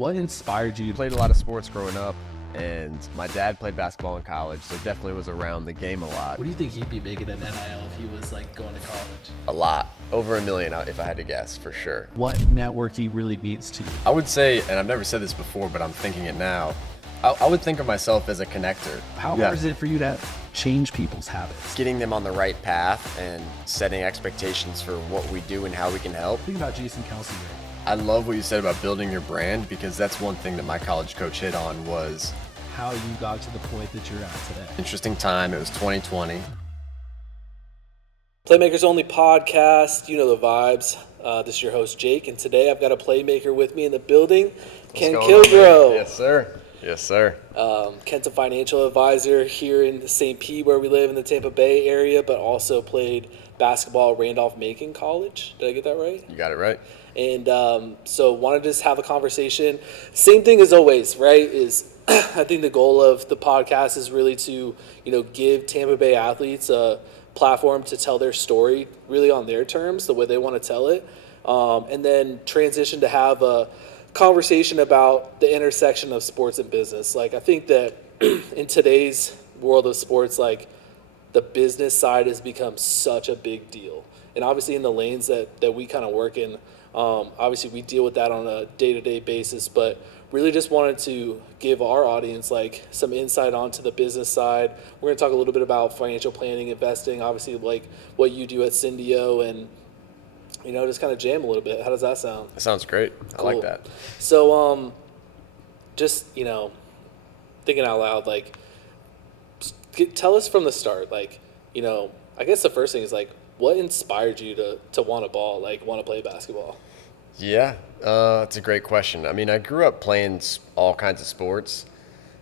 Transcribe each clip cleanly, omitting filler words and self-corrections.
What inspired you? Played a lot of sports growing up, and my dad played basketball in college, so definitely was around the game a lot. What do you think he'd be making at NIL if he was like going to college? A lot. Over $1 million, if I had to guess, for sure. What networking really means to you? I would say, and I've never said this before, but I'm thinking it now, I would think of myself as a connector. How hard is it for you to change people's habits? Getting them on the right path and setting expectations for what we do and how we can help. Think about Jason Kelsey there. I love what you said about building your brand, because that's one thing that my college coach hit on was how you got to the point that you're at today. Interesting time. It was 2020. Playmaker's only podcast. You know the vibes. This is your host, Jake, and today I've got a Playmaker with me in the building, Ken Kilgroe. Yes, sir. Yes, sir. Ken's a financial advisor here in the St. Pete, where we live in the Tampa Bay area, but also played basketball at Randolph-Macon College. Did I get that right? You got it right. And so wanted to just have a conversation. Same thing as always, right? Is I think the goal of the podcast is really to, give Tampa Bay athletes a platform to tell their story really on their terms, the way they want to tell it, and then transition to have a conversation about the intersection of sports and business. Like, I think that in today's world of sports, like, the business side has become such a big deal. And obviously in the lanes that we kind of work in, obviously we deal with that on a day-to-day basis, but really just wanted to give our audience like some insight onto the business side. We're going to talk a little bit about financial planning, investing, obviously like what you do at Syndio, and just kind of jam a little bit. How does that sound? That sounds great. Cool. I like that. So just thinking out loud, like, tell us from the start, like, I guess the first thing is like, what inspired you to want to play basketball? Yeah, it's a great question. I mean, I grew up playing all kinds of sports.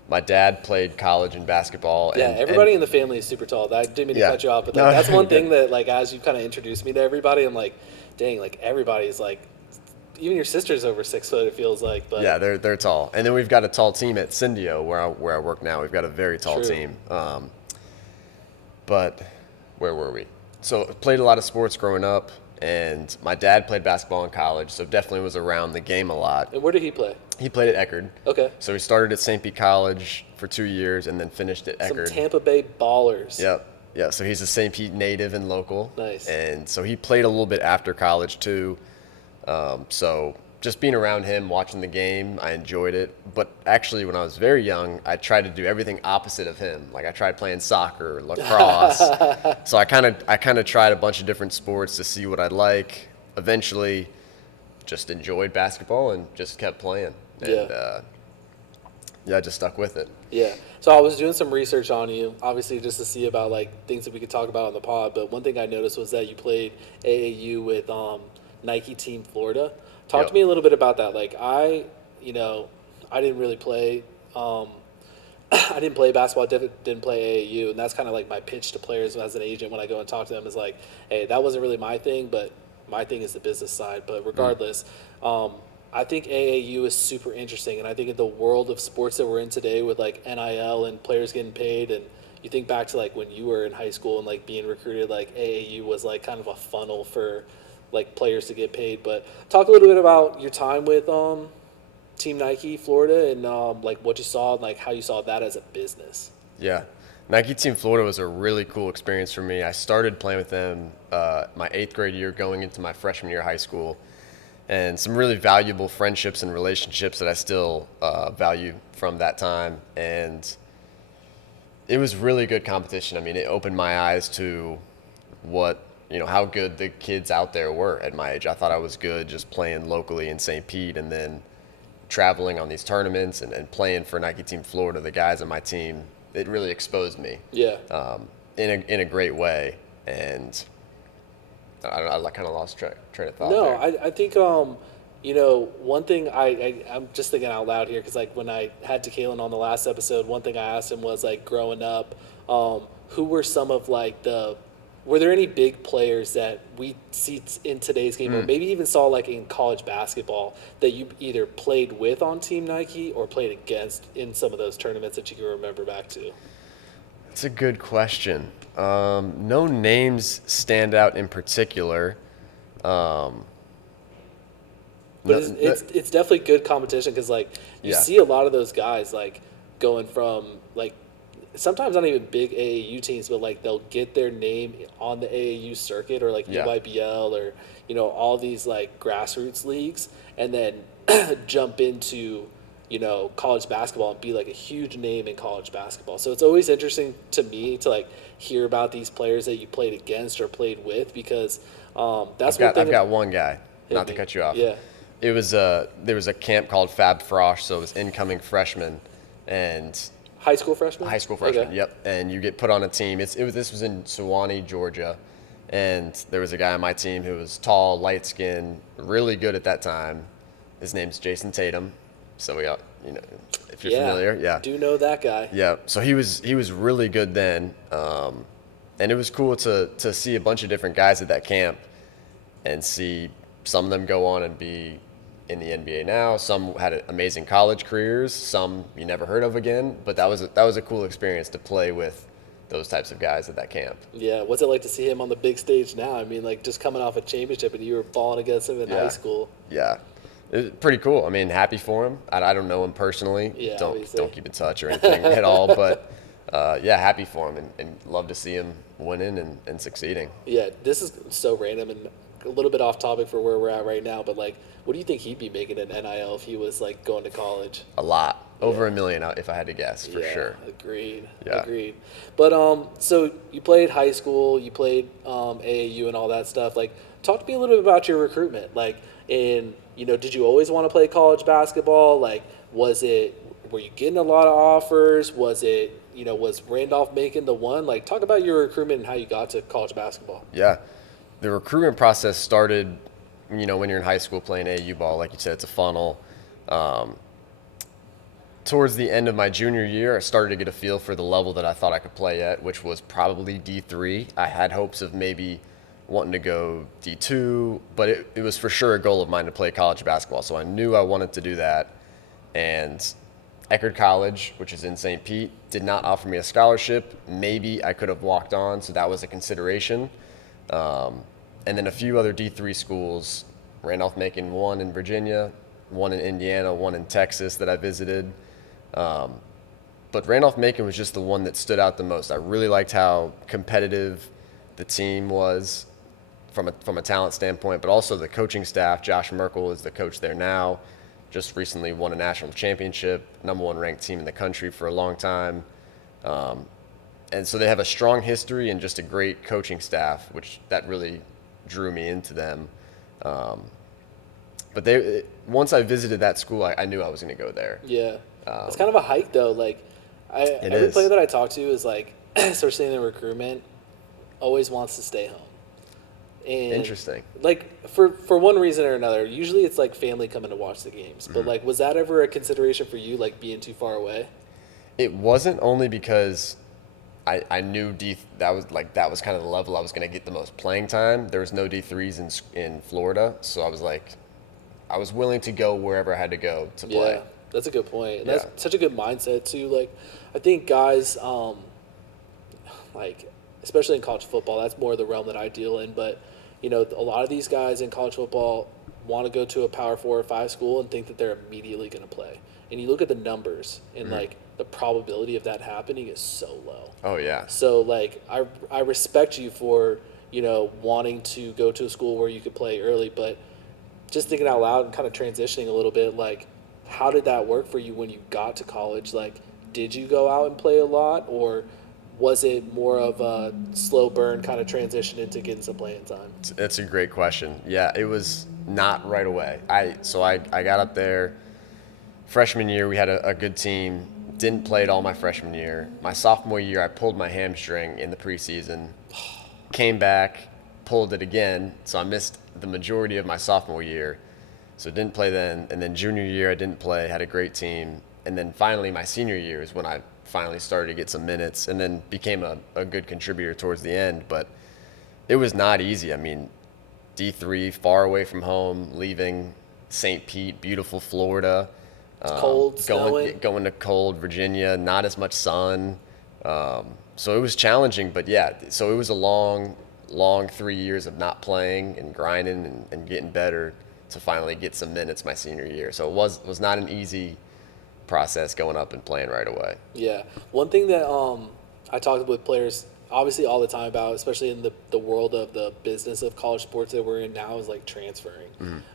My dad played college and basketball. Yeah, everybody in the family is super tall. I didn't mean to cut you off, but that's one thing that, like, as you kind of introduced me to everybody, I'm like, dang, like, everybody's like, even your sister's over 6 foot, it feels like. But yeah, they're tall. And then we've got a tall team at Syndio, where I work now. We've got a very tall team. But where were we? So played a lot of sports growing up, and my dad played basketball in college, so definitely was around the game a lot. And where did he play? He played at Eckerd. Okay. So he started at St. Pete College for 2 years and then finished at Eckerd. Some Tampa Bay ballers. Yep. Yeah, so he's a St. Pete native and local. Nice. And so he played a little bit after college too. So just being around him, watching the game, I enjoyed it. But actually, when I was very young, I tried to do everything opposite of him. Like, I tried playing soccer, lacrosse. So I kind of tried a bunch of different sports to see what I like. Eventually, just enjoyed basketball and just kept playing. And I just stuck with it. Yeah. So I was doing some research on you, obviously just to see about like things that we could talk about on the pod. But one thing I noticed was that you played AAU with Nike Team Florida. Talk to me a little bit about that. Like, I didn't really play. I didn't play basketball. Didn't play AAU, and that's kind of like my pitch to players as an agent when I go and talk to them is like, hey, that wasn't really my thing, but my thing is the business side. But regardless, I think AAU is super interesting, and I think in the world of sports that we're in today with like NIL and players getting paid, and you think back to like when you were in high school and like being recruited, like AAU was like kind of a funnel for like players to get paid. But talk a little bit about your time with Team Nike Florida and like what you saw and like how you saw that as a business. Yeah. Nike Team Florida was a really cool experience for me. I started playing with them my 8th grade year going into my freshman year of high school, and some really valuable friendships and relationships that I still value from that time. And it was really good competition. I mean, it opened my eyes to how good the kids out there were at my age. I thought I was good just playing locally in St. Pete, and then traveling on these tournaments and playing for Nike Team Florida, the guys on my team, it really exposed me. Yeah. In a great way. And I kind of lost train of thought. No, there. I think one thing I'm just thinking out loud here, because like when I had Kalen on the last episode, one thing I asked him was like, growing up, who were some of like were there any big players that we see in today's game, or maybe even saw like in college basketball, that you either played with on Team Nike or played against in some of those tournaments that you can remember back to? That's a good question. No names stand out in particular. No But it's definitely good competition because like you Yeah. see a lot of those guys like going from like sometimes not even big AAU teams, but like they'll get their name on the AAU circuit or like Yeah. EYBL or all these like grassroots leagues, and then jump into college basketball and be like a huge name in college basketball. So it's always interesting to me to like hear about these players that you played against or played with because that's one thing. I've got one guy, not to me. cut you off. Yeah. It was there was a camp called Fab Frosh, so it was incoming freshmen and High school freshman? high school freshmen. Okay. Yep, and you get put on a team. This was in Sewanee, Georgia, and there was a guy on my team who was tall, light skinned, really good at that time. His name's Jason Tatum. So we got if you're familiar, yeah. Do know that guy. Yeah, so he was really good then, and it was cool to see a bunch of different guys at that camp, and see some of them go on and be in the NBA now. Some had amazing college careers. Some you never heard of again. But that was a cool experience to play with those types of guys at that camp. Yeah, what's it like to see him on the big stage now? I mean, like just coming off a championship and you were balling against him in high school. Yeah. It was pretty cool. I mean, happy for him. I don't know him personally. Yeah, don't obviously. keep in touch or anything at all. But yeah, happy for him and love to see him winning and succeeding. Yeah, this is so random and a little bit off topic for where we're at right now. But like, what do you think he'd be making in NIL if he was like going to college? A lot. Over $1 million, if I had to guess, for Yeah, sure. Agreed. Yeah. Agreed. But so you played high school, you played AAU and all that stuff. Like, talk to me a little bit about your recruitment. Like, did you always want to play college basketball? Like, were you getting a lot of offers? Was Randolph-Macon the one? Like, talk about your recruitment and how you got to college basketball. Yeah. The recruitment process started, when you're in high school playing AAU ball. Like you said, it's a funnel. Towards the end of my junior year, I started to get a feel for the level that I thought I could play at, which was probably D3. I had hopes of maybe wanting to go D2, but it was for sure a goal of mine to play college basketball. So I knew I wanted to do that. And Eckerd College, which is in St. Pete, did not offer me a scholarship. Maybe I could have walked on, so that was a consideration. And then a few other D3 schools, Randolph-Macon, one in Virginia, one in Indiana, one in Texas that I visited. But Randolph-Macon was just the one that stood out the most. I really liked how competitive the team was from a talent standpoint, but also the coaching staff. Josh Merkel is the coach there now. Just recently won a national championship, #1 ranked team in the country for a long time. And so they have a strong history and just a great coaching staff, which that really drew me into them. But once I visited that school, I knew I was going to go there. Yeah. It's kind of a hike, though. Like, every player that I talk to is like, especially in recruitment, always wants to stay home. And Interesting. Like, for one reason or another, usually it's like family coming to watch the games. But like, was that ever a consideration for you, like being too far away? It wasn't, only because I knew that was kind of the level I was going to get the most playing time. There was no D3s in Florida, so I was like, I was willing to go wherever I had to go to play. Yeah, that's a good point. And Yeah. that's such a good mindset too. Like, I think guys, like especially in college football, that's more the realm that I deal in. But a lot of these guys in college football want to go to a Power 4 or 5 school and think that they're immediately going to play. And you look at the numbers and like the probability of that happening is so low. Oh yeah. So like I respect you for wanting to go to a school where you could play early, but just thinking out loud and kind of transitioning a little bit, like, how did that work for you when you got to college? Like, did you go out and play a lot, or was it more of a slow burn kind of transition into getting some playing time? That's a great question. Yeah, it was not right away. I got up there freshman year. We had a good team. Didn't play it all my freshman year. My sophomore year, I pulled my hamstring in the preseason. Came back, pulled it again, so I missed the majority of my sophomore year. So didn't play then. And then junior year, I didn't play, had a great team. And then finally my senior year is when I finally started to get some minutes and then became a good contributor towards the end. But it was not easy. I mean, D3, far away from home, leaving St. Pete, beautiful Florida. It's cold, snowing. Going to cold Virginia, not as much sun. So it was challenging, but yeah, so it was a long 3 years of not playing and grinding and getting better to finally get some minutes my senior year. So it was not an easy process going up and playing right away. Yeah. One thing that I talk with players obviously all the time about, especially in the world of the business of college sports that we're in now, is like transferring.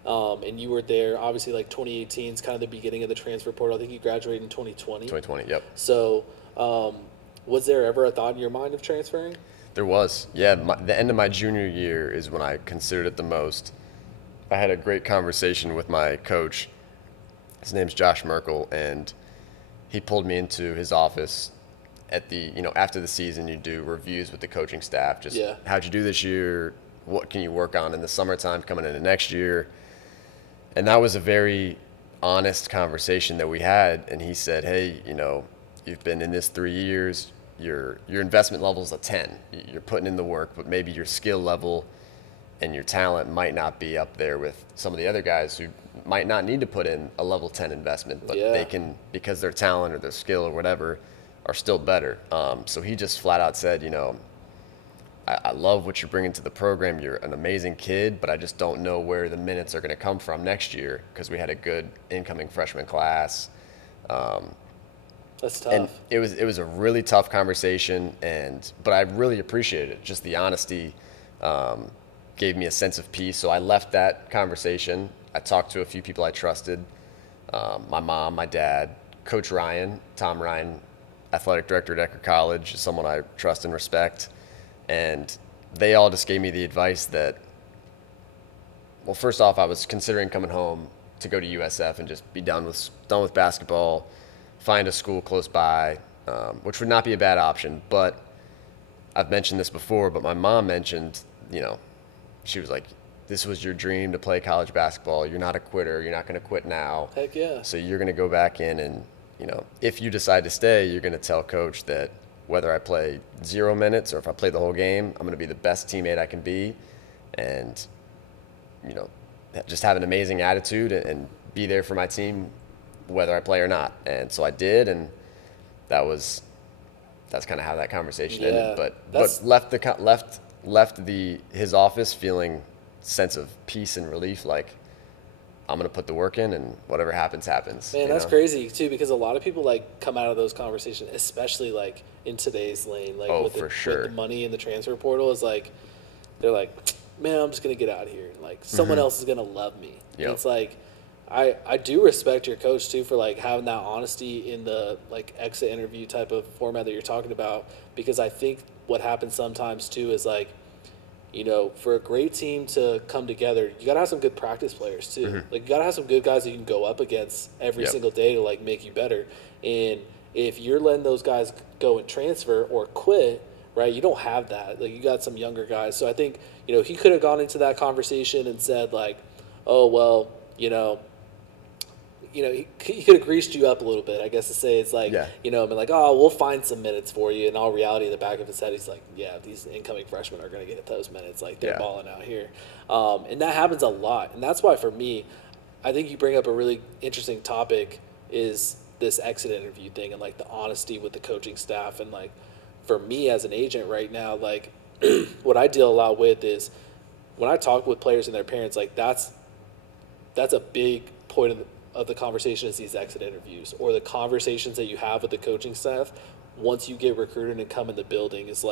And you were there, obviously, like 2018 is kind of the beginning of the transfer portal. I think you graduated in 2020. 2020, yep. So was there ever a thought in your mind of transferring? There was. Yeah, the end of my junior year is when I considered it the most. I had a great conversation with my coach. His name's Josh Merkel, and he pulled me into his office at after the season. You do reviews with the coaching staff. Just how'd you do this year? What can you work on in the summertime coming into next year? And that was a very honest conversation that we had. And he said, hey, you've been in this 3 years. Your investment level is a 10. You're putting in the work, but maybe your skill level and your talent might not be up there with some of the other guys who might not need to put in a level 10 investment, but they can, because their talent or their skill or whatever, are still better. So he just flat out said, I love what you're bringing to the program. You're an amazing kid, but I just don't know where the minutes are going to come from next year, because we had a good incoming freshman class. That's tough. And it was a really tough conversation, but I really appreciated it. Just the honesty gave me a sense of peace. So I left that conversation. I talked to a few people I trusted, my mom, my dad, Coach Ryan, Tom Ryan, athletic director at Ecker College, is someone I trust and respect. And they all just gave me the advice that, well, first off, I was considering coming home to go to USF and just be done with basketball, find a school close by, which would not be a bad option. But I've mentioned this before, but my mom mentioned, she was like, this was your dream to play college basketball. You're not a quitter. You're not going to quit now. Heck yeah. So you're going to go back in and, if you decide to stay, you're going to tell coach that whether I play 0 minutes or if I play the whole game, I'm going to be the best teammate I can be, and, just have an amazing attitude and be there for my team whether I play or not. And so I did, and that's kind of how that conversation ended. But left his office feeling sense of peace and relief, like I'm going to put the work in and whatever happens, happens. Man, that's crazy too, because a lot of people come out of those conversations, especially in today's lane, with the money in the transfer portal, is they're like, man, I'm just going to get out of here. Someone else is going to love me. Yep. And it's I do respect your coach too for having that honesty in the exit interview type of format that you're talking about, because I think what happens sometimes too is for a great team to come together, you got to have some good practice players too. Mm-hmm. You got to have some good guys that you can go up against every single day to make you better. And if you're letting those guys go and transfer or quit, right, you don't have that. You got some younger guys. So I think, he could have gone into that conversation and said oh, well, he could have greased you up a little bit, I guess, to say it's oh, we'll find some minutes for you. In all reality, in the back of his head, he's yeah, these incoming freshmen are going to get those minutes. They're balling out here. And that happens a lot. And that's why, for me, I think you bring up a really interesting topic, is this exit interview thing and the honesty with the coaching staff. And for me as an agent right now, what I deal a lot with is when I talk with players and their parents, that's a big point of the conversation, is these exit interviews, or the conversations that you have with the coaching staff once you get recruited and come in the building, is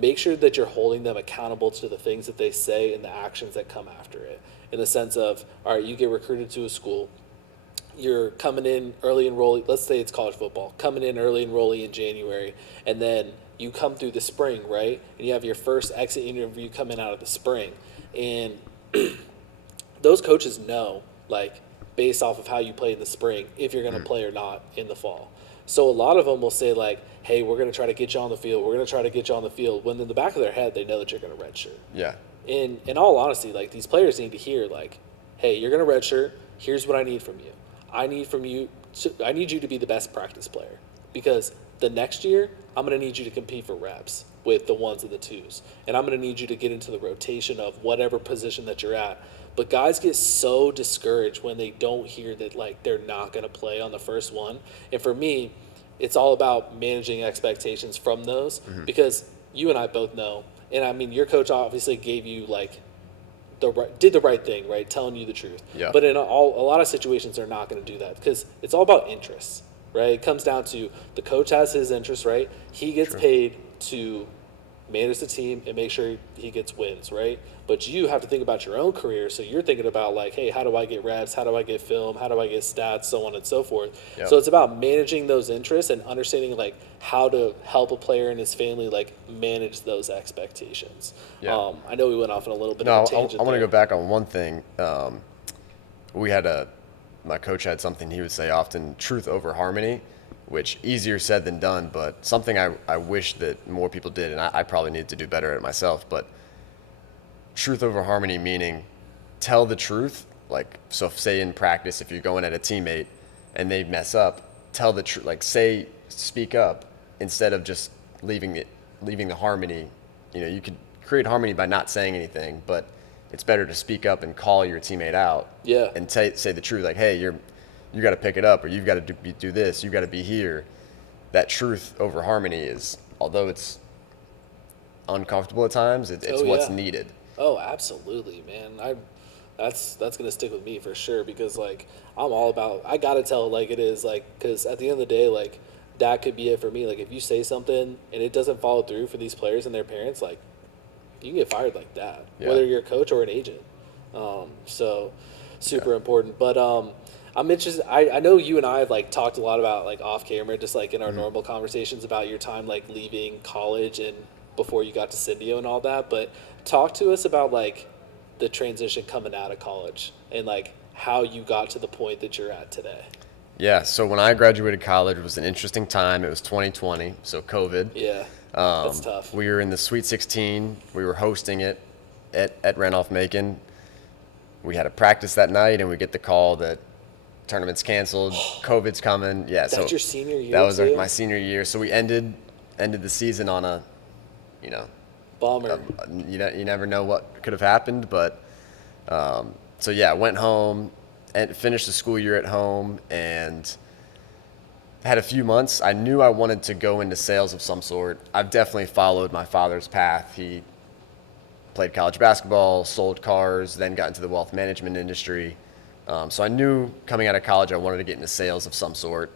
make sure that you're holding them accountable to the things that they say and the actions that come after it, in the sense of, all right, you get recruited to a school, you're coming in early enrollee, let's say it's college football, coming in early enrollee in January, and then you come through the spring, right, and you have your first exit interview coming out of the spring, and those coaches know, based off of how you play in the spring, if you're going to play or not in the fall. So a lot of them will say hey, we're going to try to get you on the field. We're going to try to get you on the field. When in the back of their head, they know that you're going to redshirt. Yeah. And in all honesty, these players need to hear hey, you're going to redshirt. Here's what I need from you. I need you to be the best practice player, because the next year I'm going to need you to compete for reps with the ones and the twos. And I'm going to need you to get into the rotation of whatever position that you're at. But guys get so discouraged when they don't hear that they're not going to play on the first one. And for me, it's all about managing expectations from those, because you and I both know, and I mean, your coach obviously gave you did the right thing, right? Telling you the truth. Yeah. But in a lot of situations, they're not going to do that because it's all about interests, right? It comes down to the coach has his interests, right? He gets paid to manage the team and make sure he gets wins, right? But you have to think about your own career. So you're thinking about like, hey, how do I get reps? How do I get film? How do I get stats? So on and so forth. Yep. So it's about managing those interests and understanding like how to help a player and his family like manage those expectations. Yeah. I know we went off on a little bit No, of a tangent. I want to there. go back on one thing. My coach had something he would say often, truth over harmony, which easier said than done, but something I wish that more people did, and I probably need to do better at it myself, but truth over harmony meaning tell the truth. Like, so say in practice, if you're going at a teammate and they mess up, tell the truth, like speak up instead of just leaving the harmony. You know, you could create harmony by not saying anything, but it's better to speak up and call your teammate out. Yeah. And say the truth, like, hey, you got to pick it up, or you've got to do this, you've got to be here. That truth over harmony is, although it's uncomfortable at times, it's what's needed. Oh, absolutely, man. That's gonna stick with me for sure because like I'm all about. I gotta tell it like it is, like because at the end of the day, like that could be it for me. Like if you say something and it doesn't follow through for these players and their parents, like you can get fired like that, Yeah. whether you're a coach or an agent. So super important. But I'm interested. I know you and I have like talked a lot about like off camera, just like in our normal conversations about your time like leaving college and before you got to Syndio and all that. But talk to us about like the transition coming out of college and like how you got to the point that you're at today. Yeah, so when I graduated college, it was an interesting time. It was 2020, so COVID. Yeah, that's tough. We were in the Sweet 16. We were hosting it at Randolph-Macon. We had a practice that night, and we get the call that tournament's canceled, COVID's coming. Yeah, That's your senior year. That was too? my senior year. So we ended the season on a, Bummer. you never know what could have happened, but so yeah, went home and finished the school year at home and had a few months. I knew I wanted to go into sales of some sort. I've definitely followed my father's path. He played college basketball, sold cars, then got into the wealth management industry. So I knew coming out of college I wanted to get into sales of some sort.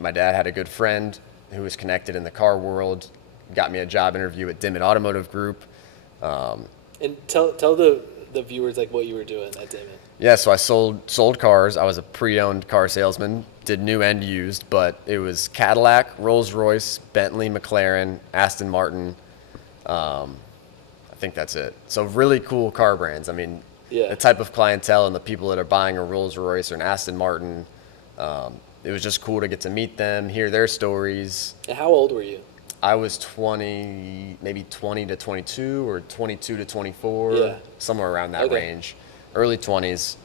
My dad had a good friend who was connected in the car world, got me a job interview at Dimmitt Automotive Group. And tell the viewers like what you were doing at Damon. Yeah, so I sold cars. I was a pre-owned car salesman, did new and used, but it was Cadillac, Rolls-Royce, Bentley, McLaren, Aston Martin. I think that's it. So really cool car brands. I mean, the type of clientele and the people that are buying a Rolls-Royce or an Aston Martin, it was just cool to get to meet them, hear their stories. And how old were you? I was 20 to 22 or 22 to 24, somewhere around that range, early 20s.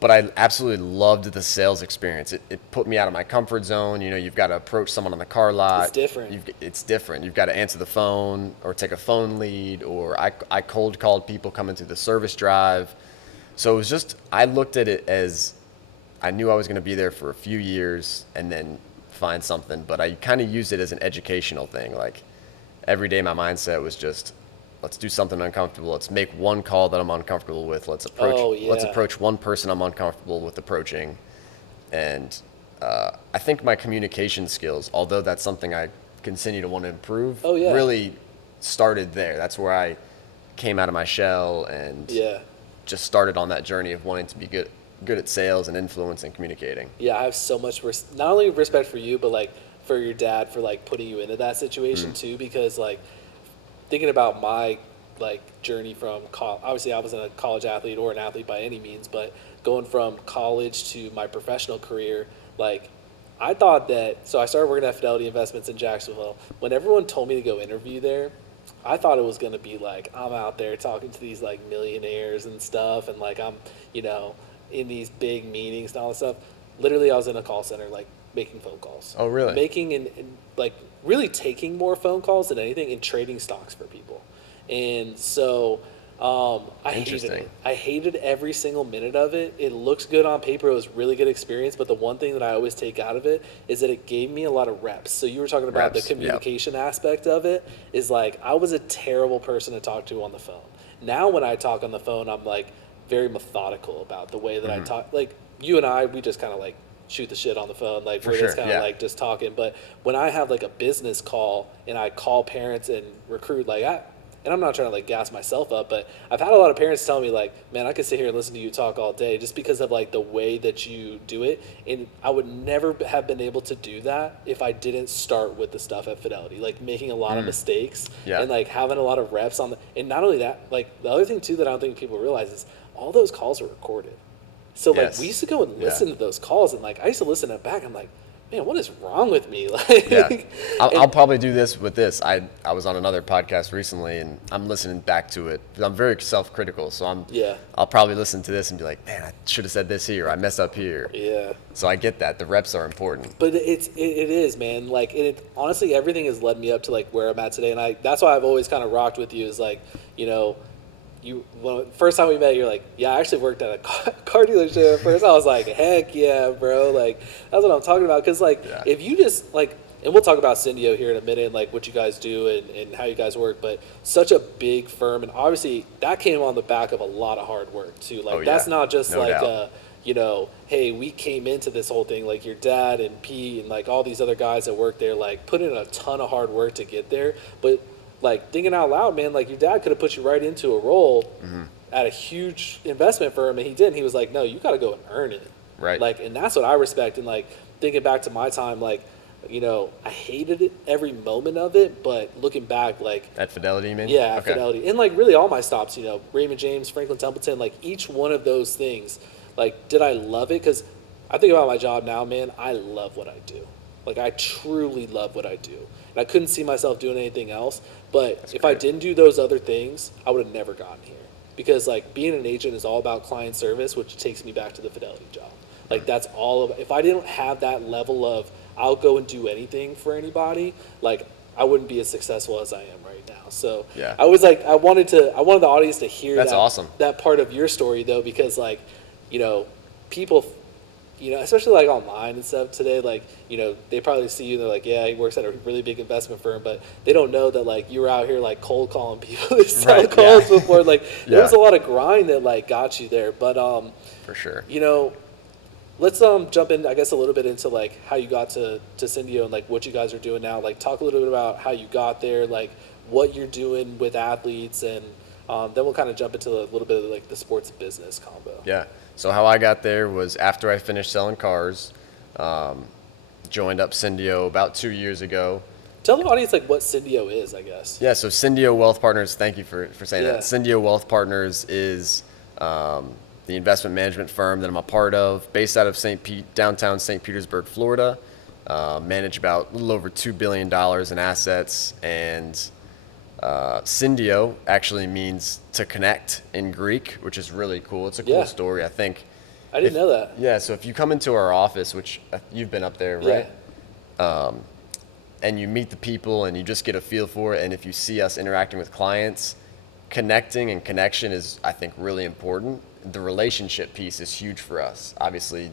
But I absolutely loved the sales experience. It put me out of my comfort zone. You know, you've got to approach someone on the car lot. It's different. It's different. You've got to answer the phone or take a phone lead, or I cold called people coming through the service drive. So it was just, I looked at it as I knew I was going to be there for a few years and then find something, but I kind of used it as an educational thing. Like every day my mindset was just, let's do something uncomfortable. Let's make one call that I'm uncomfortable with. Let's approach one person I'm uncomfortable with approaching. And I think my communication skills, although that's something I continue to want to improve, really started there. That's where I came out of my shell and just started on that journey of wanting to be good at sales and influence and communicating. Yeah, I have so much not only respect for you, but like for your dad for like putting you into that situation too, because like thinking about my like journey from obviously I wasn't a college athlete or an athlete by any means, but going from college to my professional career, like I thought that, so I started working at Fidelity Investments in Jacksonville. When everyone told me to go interview there, I thought it was going to be like, I'm out there talking to these like millionaires and stuff. And like, I'm, in these big meetings and all this stuff. Literally I was in a call center, like making phone calls. Oh, really? Making and like really taking more phone calls than anything and trading stocks for people. And so I hated Interesting. it. I hated every single minute of it. It looks good on paper. It was a really good experience. But the one thing that I always take out of it is that it gave me a lot of reps. So you were talking about Reps, the communication aspect of it. Is like I was a terrible person to talk to on the phone. Now when I talk on the phone, I'm like very methodical about the way that I talk. Like you and I, we just kind of like shoot the shit on the phone. Like we're sure, just kind of yeah. like just talking. But when I have like a business call and I call parents and recruit, like and I'm not trying to like gas myself up, but I've had a lot of parents tell me like, man, I could sit here and listen to you talk all day just because of like the way that you do it. And I would never have been able to do that if I didn't start with the stuff at Fidelity, like making a lot of mistakes Yeah. and like having a lot of reps on and not only that, like the other thing too that I don't think people realize is all those calls are recorded. So like Yes. we used to go and listen Yeah. to those calls and like I used to listen to it back. I'm like, man, what is wrong with me? Like, Yeah, I'll probably do this with this. I was on another podcast recently, and I'm listening back to it. I'm very self-critical, so I'll probably listen to this and be like, man, I should have said this here. I messed up here. Yeah. So I get that. The reps are important. But it is, man. Like honestly, everything has led me up to like where I'm at today, and that's why I've always kind of rocked with you. Is like, first time we met, you're like, yeah, I actually worked at a car dealership at first. I was like, heck yeah, bro. Like, that's what I'm talking about. Because, like, if you just, like, and we'll talk about Syndio here in a minute, and, like, what you guys do and how you guys work. But such a big firm. And obviously, that came on the back of a lot of hard work, too. Like, that's not just, No doubt. hey, we came into this whole thing. Like, your dad and Pete and, like, all these other guys that work there, like, put in a ton of hard work to get there. But like thinking out loud, man, like your dad could have put you right into a role at a huge investment firm, and he didn't. He was like, no, you got to go and earn it. Right. Like, and that's what I respect. And like thinking back to my time, like, I hated it every moment of it, but looking back, like At Fidelity, you mean? yeah, Okay. Fidelity, and like really all my stops, Raymond James, Franklin Templeton, like each one of those things, like did I love it? Because I think about my job now, man, I love what I do. Like I truly love what I do. And I couldn't see myself doing anything else. But if I didn't do those other things, I would have never gotten here. Because like being an agent is all about client service, which takes me back to the Fidelity job. Like that's all of. If I didn't have that level of I'll go and do anything for anybody, like I wouldn't be as successful as I am right now. So Yeah. I was like, I wanted the audience to hear That's awesome. that part of your story though, because like, people. Especially like online and stuff today, like, they probably see you and they're like, yeah, he works at a really big investment firm, but they don't know that like you were out here like cold calling people to sell Right, calls yeah. before. Like there was a lot of grind that like got you there. But For sure. let's jump in, I guess, a little bit into like how you got to Syndio and like what you guys are doing now. Like talk a little bit about how you got there, like what you're doing with athletes, and then we'll kind of jump into a little bit of like the sports business combo. Yeah. So how I got there was after I finished selling cars, joined up Syndio about 2 years ago. Tell the audience like what Syndio is, I guess. Yeah, so Syndio Wealth Partners, thank you for saying Yeah. that. Syndio Wealth Partners is the investment management firm that I'm a part of, based out of downtown St. Petersburg, Florida. Manage about a little over $2 billion in assets, and Syndio actually means to connect in Greek, which is really cool. It's a cool story, I think. I didn't know that. Yeah, so if you come into our office, which you've been up there, right? And you meet the people and you just get a feel for it, and if you see us interacting with clients, connecting and connection is, I think, really important. The relationship piece is huge for us. Obviously,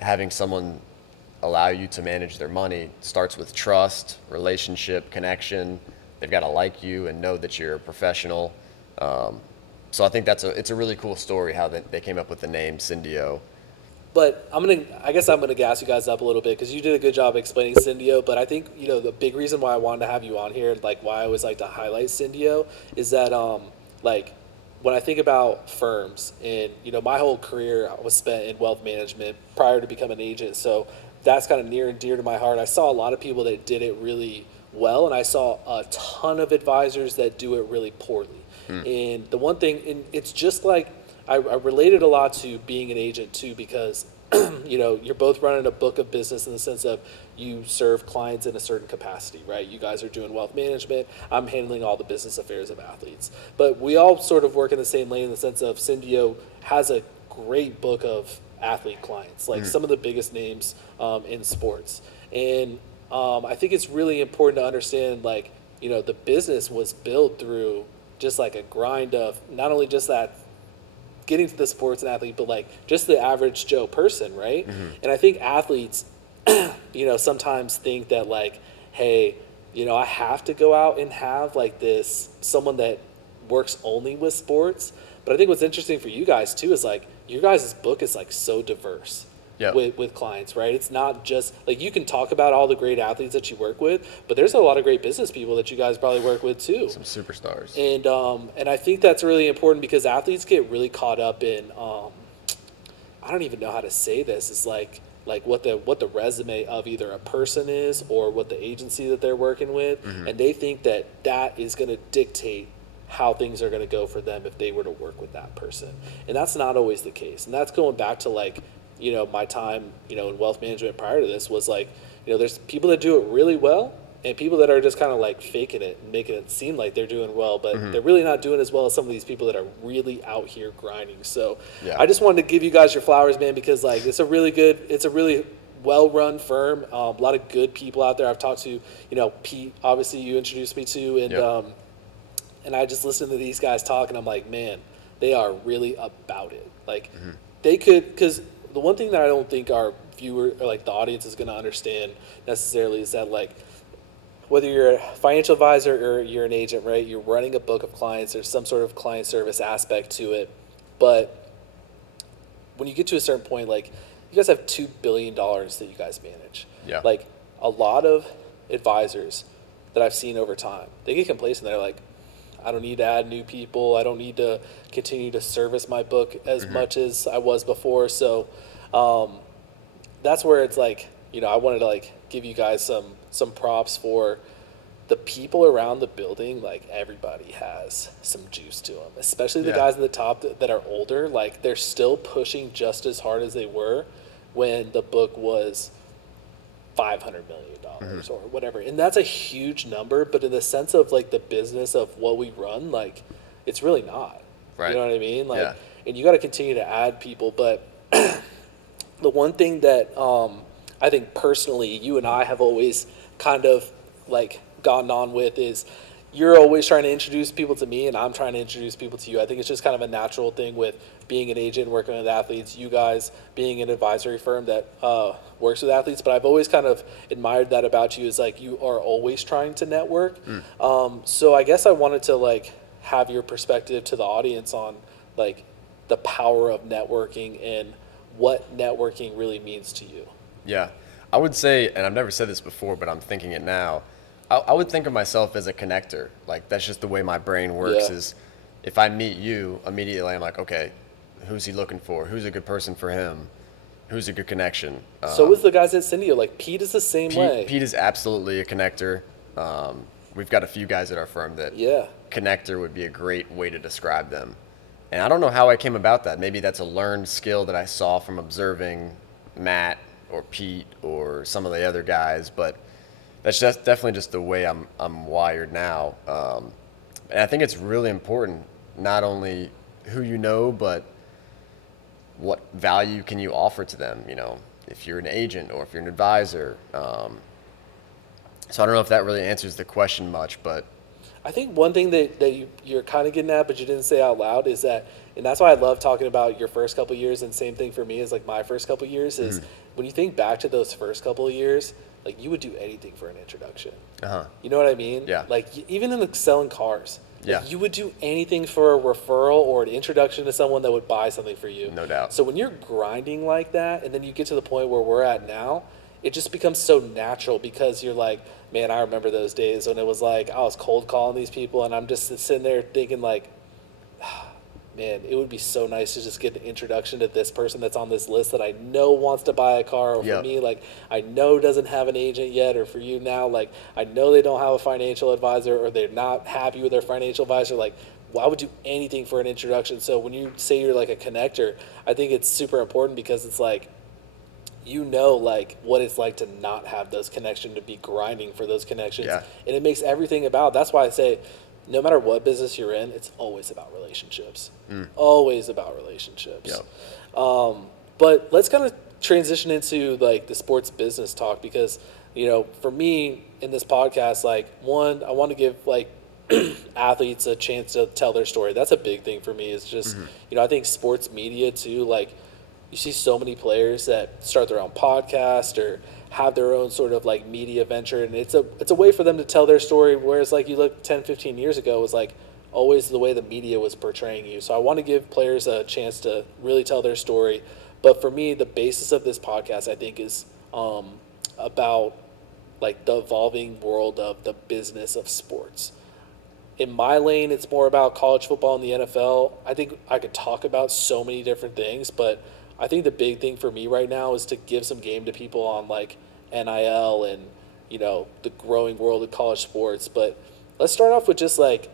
having someone allow you to manage their money starts with trust, relationship, connection. They've got to like you and know that you're a professional. So I think it's a really cool story how they came up with the name Syndio. But I guess I'm gonna gas you guys up a little bit because you did a good job explaining Syndio. But I think the big reason why I wanted to have you on here, like why I always like to highlight Syndio, is that like when I think about firms, and my whole career was spent in wealth management prior to becoming an agent, so that's kind of near and dear to my heart. I saw a lot of people that did it really well, and I saw a ton of advisors that do it really poorly. And the one thing, and it's just like I related a lot to being an agent too, because you're both running a book of business in the sense of you serve clients in a certain capacity, right? You guys are doing wealth management. I'm handling all the business affairs of athletes. But we all sort of work in the same lane in the sense of Syndio has a great book of athlete clients, like some of the biggest names in sports. And I think it's really important to understand, like, the business was built through just like a grind of not only just that getting to the sports and athlete, but like just the average Joe person, right? And I think athletes, sometimes think that like, hey, I have to go out and have like this someone that works only with sports. But I think what's interesting for you guys too is like your guys' book is like so diverse. Yep. With clients, right? It's not just like you can talk about all the great athletes that you work with, but there's a lot of great business people that you guys probably work with too. Some superstars. And I think that's really important because athletes get really caught up in I don't even know how to say this. It's like what the resume of either a person is or what the agency that they're working with, and they think that is going to dictate how things are going to go for them if they were to work with that person, and that's not always the case. And that's going back to like my time, in wealth management prior to this was like, there's people that do it really well and people that are just kind of like faking it and making it seem like they're doing well, but they're really not doing as well as some of these people that are really out here grinding. So I just wanted to give you guys your flowers, man, because like it's a really well-run firm. A lot of good people out there. I've talked to, Pete, obviously you introduced me to, and and I just listened to these guys talk and I'm like, man, they are really about it. Like they could, because the one thing that I don't think our viewer or like the audience is going to understand necessarily is that like whether you're a financial advisor or you're an agent, right? You're running a book of clients. There's some sort of client service aspect to it, but when you get to a certain point, like you guys have $2 billion that you guys manage. Yeah. Like a lot of advisors that I've seen over time, they get complacent. They're like, I don't need to add new people. I don't need to continue to service my book as much as I was before. So that's where it's like, I wanted to like give you guys some props for the people around the building. Like everybody has some juice to them, especially the guys at the top that are older. Like they're still pushing just as hard as they were when the book was $500 million or whatever. And that's a huge number, but in the sense of like the business of what we run, like it's really not. Right. You know what I mean? Like, and you got to continue to add people. But the one thing that I think personally you and I have always kind of like gotten on with is you're always trying to introduce people to me and I'm trying to introduce people to you. I think it's just kind of a natural thing with being an agent, working with athletes, you guys being an advisory firm that works with athletes. But I've always kind of admired that about you is like you are always trying to network. So I guess I wanted to like have your perspective to the audience on like the power of networking and what networking really means to you. Yeah. I would say, and I've never said this before, but I'm thinking it now, I would think of myself as a connector. Like that's just the way my brain works is if I meet you, immediately I'm like, okay, who's he looking for? Who's a good person for him? Who's a good connection? So is the guys at Cindy. Like Pete is the same way. Pete is absolutely a connector. We've got a few guys at our firm that connector would be a great way to describe them. And I don't know how I came about that. Maybe that's a learned skill that I saw from observing Matt or Pete or some of the other guys, but that's just definitely just the way I'm wired now. And I think it's really important, not only who you know, but what value can you offer to them, if you're an agent or if you're an advisor. So I don't know if that really answers the question much, but I think one thing that you're kind of getting at, but you didn't say out loud, is that, and that's why I love talking about your first couple of years, and same thing for me is like my first couple of years, is when you think back to those first couple of years, like you would do anything for an introduction. You know what I mean? Yeah. Like even in the selling cars, yeah, you would do anything for a referral or an introduction to someone that would buy something for you. No doubt. So when you're grinding like that, and then you get to the point where we're at now, it just becomes so natural because you're like, man, I remember those days when it was like I was cold calling these people, and I'm just sitting there thinking like, man, it would be so nice to just get an introduction to this person that's on this list that I know wants to buy a car, or for me, like I know doesn't have an agent yet, or for you now, like I know they don't have a financial advisor or they're not happy with their financial advisor. Like, well, I would do anything for an introduction. So when you say you're like a connector, I think it's super important because it's like, like what it's like to not have those connections, to be grinding for those connections. And it makes everything about, that's why I say, no matter what business you're in, it's always about relationships. Always about relationships. But let's kind of transition into like the sports business talk because, for me in this podcast, like one, I want to give like athletes a chance to tell their story. That's a big thing for me. Is just I think sports media too. Like you see so many players that start their own podcast or have their own sort of like media venture, and it's a way for them to tell their story. Whereas like you look 10, 15 years ago, it was like always the way the media was portraying you. So I want to give players a chance to really tell their story. But for me, the basis of this podcast, I think, is about like the evolving world of the business of sports. In my lane, it's more about college football and the NFL. I think I could talk about so many different things, but I think the big thing for me right now is to give some game to people on like NIL and, the growing world of college sports. But let's start off with just like,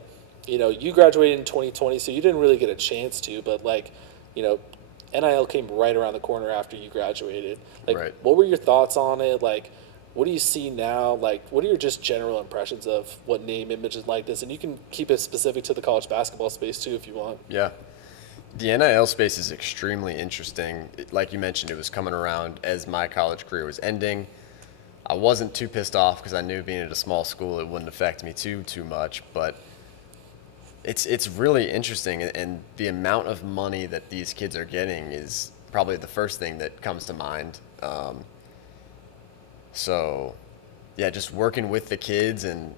you graduated in 2020, so you didn't really get a chance to, but like, NIL came right around the corner after you graduated. Like, Right. What were your thoughts on it? Like, what do you see now? Like, what are your just general impressions of what name, image, and likeness? And you can keep it specific to the college basketball space too if you want. Yeah. The NIL space is extremely interesting. Like you mentioned, it was coming around as my college career was ending. I wasn't too pissed off because I knew being at a small school, it wouldn't affect me too much. But it's really interesting, and the amount of money that these kids are getting is probably the first thing that comes to mind. So, yeah, just working with the kids, and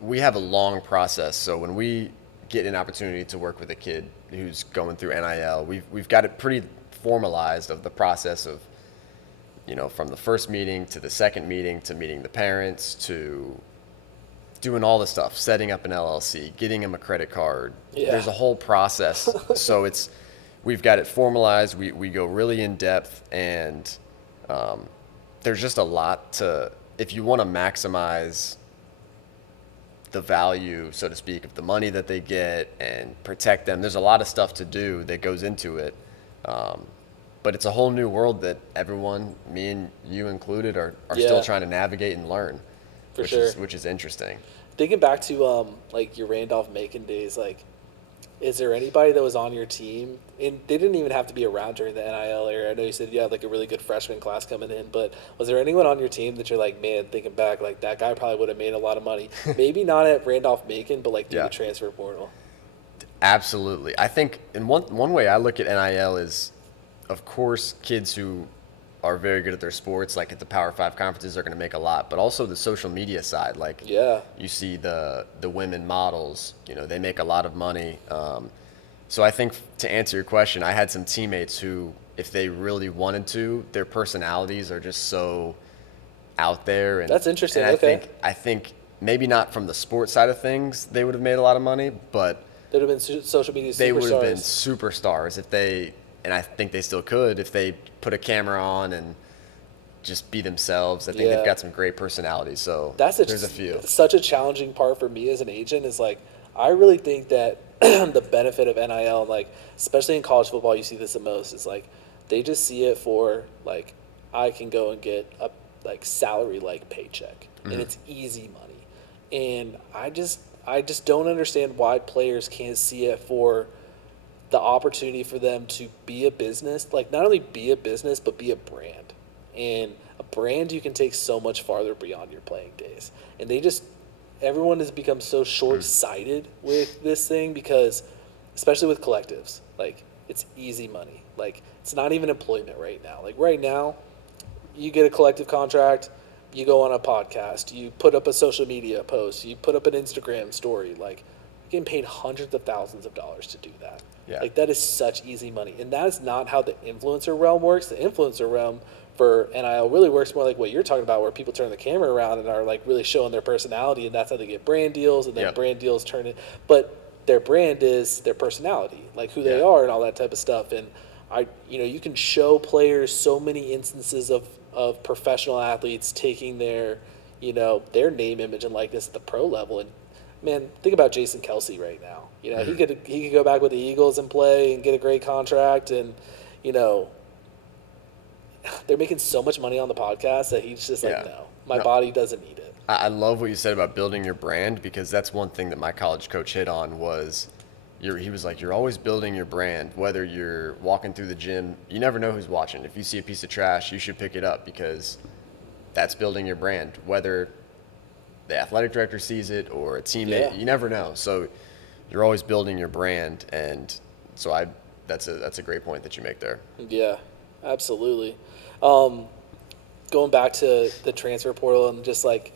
we have a long process. So when we get an opportunity to work with a kid who's going through NIL, we've got it pretty formalized of the process of, from the first meeting to the second meeting to meeting the parents to doing all the stuff, setting up an LLC, getting them a credit card. Yeah. There's a whole process. So we've got it formalized. We go really in depth, and there's just a lot to, if you want to maximize the value, so to speak, of the money that they get and protect them. There's a lot of stuff to do that goes into it. But it's a whole new world that everyone, me and you included, are still trying to navigate and learn. For sure. Which is interesting. Thinking back to like your Randolph-Macon days, like, is there anybody that was on your team, and they didn't even have to be around during the NIL era? I know you said you had like a really good freshman class coming in, but was there anyone on your team that you're like, man, thinking back, like that guy probably would have made a lot of money? Maybe not at Randolph-Macon, but like through the transfer portal. Absolutely. I think in one way I look at NIL is, of course, kids who are very good at their sports, like at the Power 5 conferences, are going to make a lot, but also the social media side. Like, you see the women models, they make a lot of money. So I think, to answer your question, I had some teammates who, if they really wanted to, their personalities are just so out there. And that's interesting. And okay. I think maybe not from the sports side of things they would have made a lot of money, but they would have been social media superstars. They would have been superstars if they, and I think they still could, if they put a camera on and just be themselves. I think they've got some great personalities. So there's a few. Such a challenging part for me as an agent is like, I really think that the benefit of NIL, like especially in college football, you see this the most, is like they just see it for like, I can go and get a like salary like paycheck, and it's easy money. And I just don't understand why players can't see it for the opportunity for them to be a business, like not only be a business, but be a brand. And a brand you can take so much farther beyond your playing days. And everyone has become so short-sighted with this thing because, especially with collectives, like it's easy money. Like it's not even employment right now. Like right now, you get a collective contract, you go on a podcast, you put up a social media post, you put up an Instagram story, like you're getting paid hundreds of thousands of dollars to do that. Yeah. Like that is such easy money. And that is not how the influencer realm works. The influencer realm for NIL really works more like what you're talking about, where people turn the camera around and are like really showing their personality, and that's how they get brand deals, and then brand deals turn it. But their brand is their personality, like who they are and all that type of stuff. And you can show players so many instances of professional athletes taking their name, image, and likeness at the pro level. And man, think about Jason Kelsey right now. He could go back with the Eagles and play and get a great contract, and they're making so much money on the podcast that he's just like, no, my body doesn't need it. I love what you said about building your brand, because that's one thing that my college coach hit on was he was like, you're always building your brand. Whether you're walking through the gym, you never know who's watching. If you see a piece of trash, you should pick it up, because that's building your brand. Whether the athletic director sees it or a teammate. Yeah. You never know. So you're always building your brand, and so that's a great point that you make there. Yeah, absolutely. Going back to the transfer portal and just like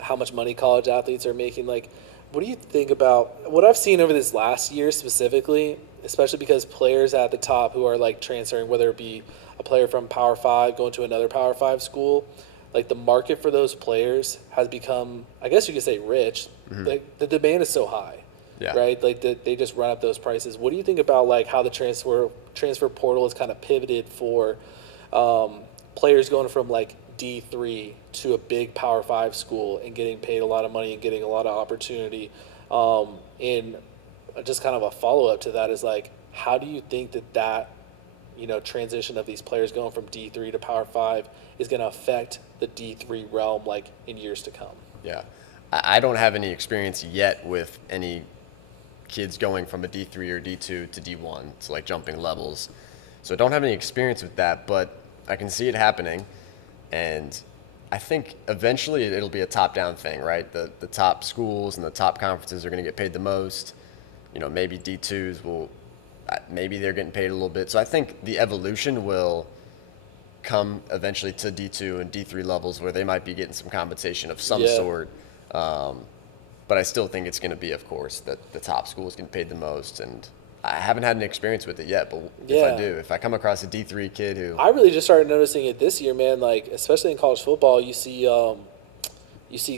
how much money college athletes are making, like, what do you think about what I've seen over this last year specifically, especially because players at the top who are like transferring, whether it be a player from Power 5 going to another Power 5 school, like the market for those players has become, I guess you could say, rich. Like the demand is so high. Yeah. Right, like they just run up those prices. What do you think about like how the transfer portal is kind of pivoted for players going from like D3 to a big Power 5 school and getting paid a lot of money and getting a lot of opportunity? And just kind of a follow up to that is like, how do you think that transition of these players going from D3 to Power 5 is going to affect the D3 realm like in years to come? Yeah. I don't have any experience yet with any kids going from a D3 or D2 to D1, so like jumping levels. So I don't have any experience with that, but I can see it happening. And I think eventually it'll be a top-down thing, right? The top schools and the top conferences are going to get paid the most. Maybe D2s maybe they're getting paid a little bit. So I think the evolution will come eventually to D2 and D3 levels where they might be getting some compensation of some sort. But I still think it's going to be, of course, that the top schools get paid the most. And I haven't had an experience with it yet, but if I come across a D3 kid who... I really just started noticing it this year, man, like, especially in college football, you see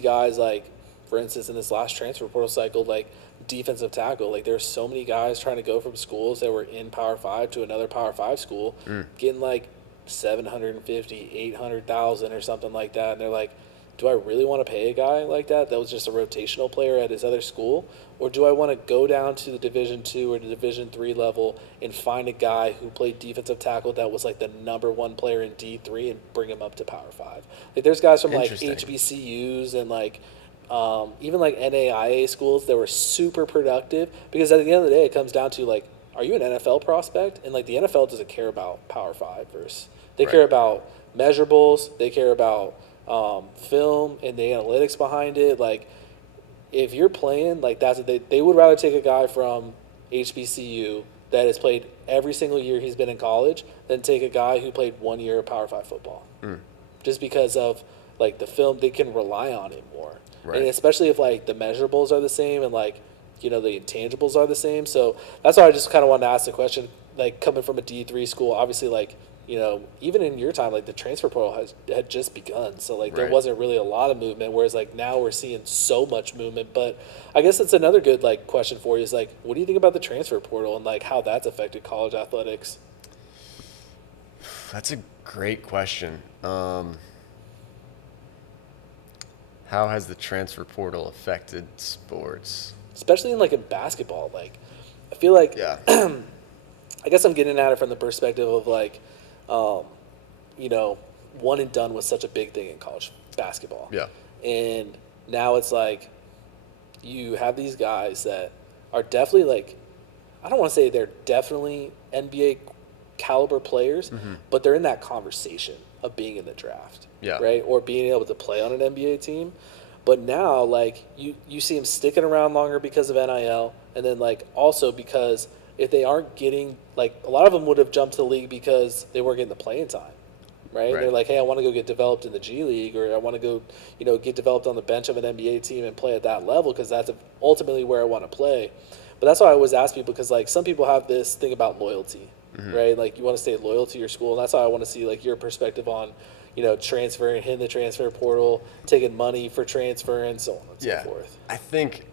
guys like, for instance, in this last transfer portal cycle, like defensive tackle, like there's so many guys trying to go from schools that were in Power 5 to another Power 5 school, getting like 750, 800,000 or something like that. And they're like, do I really want to pay a guy like that was just a rotational player at his other school? Or do I want to go down to the Division II or the Division III level and find a guy who played defensive tackle that was like the number one player in D3 and bring him up to Power 5? Like there's guys from like HBCUs and like even like NAIA schools that were super productive, because at the end of the day it comes down to like, are you an NFL prospect? And like the NFL doesn't care about Power 5 versus they care about measurables, they care about film and the analytics behind it. Like if you're playing like that's they would rather take a guy from HBCU that has played every single year he's been in college than take a guy who played 1 year of Power 5 football. Just because of like the film, they can rely on it more. Right. And especially if like the measurables are the same and like the intangibles are the same. So that's why I just kind of wanted to ask the question, like coming from a D3 school, obviously like even in your time, like the transfer portal had just begun. So like there wasn't really a lot of movement, whereas like now we're seeing so much movement. But I guess it's another good like question for you is like, what do you think about the transfer portal and like how that's affected college athletics? That's a great question. How has the transfer portal affected sports? Especially in basketball. Like I feel like I guess I'm getting at it from the perspective of like one and done was such a big thing in college basketball. Yeah. And now it's like you have these guys that are definitely like, I don't want to say they're definitely NBA caliber players, but they're in that conversation of being in the draft. Yeah. Right? Or being able to play on an NBA team. But now like you see them sticking around longer because of NIL, and then like also because if they aren't getting, like, a lot of them would have jumped to the league because they weren't getting the playing time, right? They're like, hey, I want to go get developed in the G League, or I want to go, get developed on the bench of an NBA team and play at that level because that's ultimately where I want to play. But that's why I always ask people, because, like, some people have this thing about loyalty, right? Like, you want to stay loyal to your school, and that's why I want to see, like, your perspective on, transferring, hitting the transfer portal, taking money for transfer, and so on and so forth. I think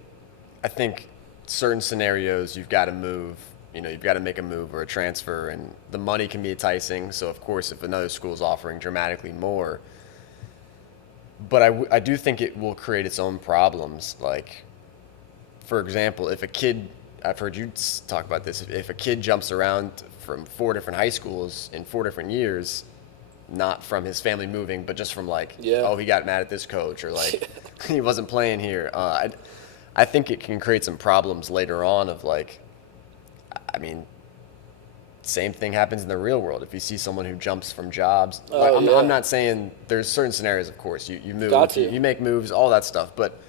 certain scenarios you've got to move. You've got to make a move or a transfer, and the money can be enticing. So, of course, if another school is offering dramatically more. But I do think it will create its own problems. Like, for example, if a kid, I've heard you talk about this, if a kid jumps around from 4 different high schools in 4 different years, not from his family moving, but just from like, oh, he got mad at this coach, or like he wasn't playing here. I think it can create some problems later on of like, I mean, same thing happens in the real world. If you see someone who jumps from jobs, Oh, I'm, yeah. I'm not saying there's certain scenarios, of course, you move, Got to. you make moves, all that stuff, but